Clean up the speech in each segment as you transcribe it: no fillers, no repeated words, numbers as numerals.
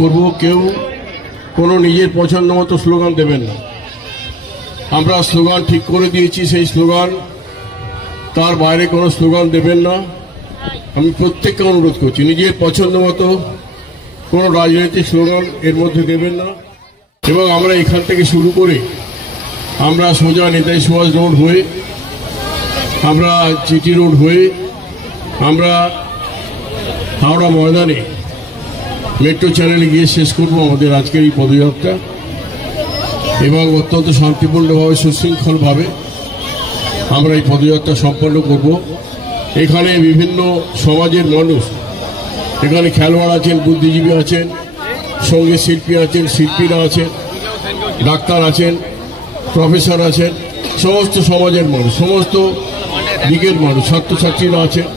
করব, কেউ কোনো নিজের পছন্দ মতো স্লোগান দেবেন না। আমরা স্লোগান ঠিক করে দিয়েছি, সেই স্লোগান, তার বাইরে কোনো স্লোগান দেবেন না। আমি প্রত্যেককে অনুরোধ করছি, নিজের পছন্দ মতো কোনো রাজনৈতিক স্লোগান এর মধ্যে দেবেন না। এবং আমরা এখান থেকে শুরু করে আমরা সোজা নেতাজি সুভাষ রোড হয়ে, আমরা জিটি রোড হয়ে, আমরা হাওড়া ময়দানে মেট্রো চ্যানেলে গিয়ে শেষ করব আমাদের আজকের এই পদযাত্রা। এবং অত্যন্ত শান্তিপূর্ণভাবে, সুশৃঙ্খলভাবে আমরা এই পদযাত্রা সম্পন্ন করব। এখানে বিভিন্ন সমাজের মানুষ, এখানে খেলোয়াড় আছেন, বুদ্ধিজীবী আছেন, সঙ্গীত শিল্পী আছেন, শিল্পীরা আছেন, ডাক্তার আছেন, প্রফেসর আছেন, সমস্ত সমাজের মানুষ, সমস্ত দিকের মানুষ, ছাত্রছাত্রীরা আছেন।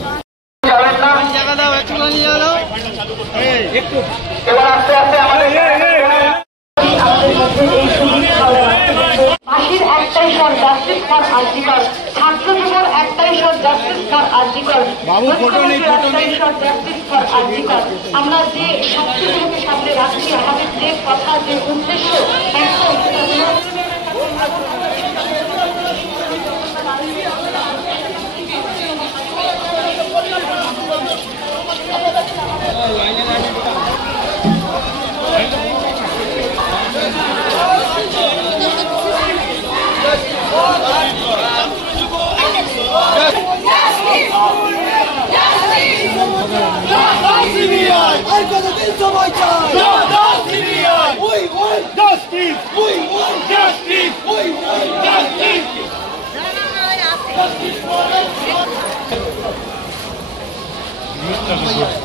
আমরা যে সবচেয়ে সামনে রাখছি, আমাদের যে কথা, যে উদ্দেশ্য, Justice.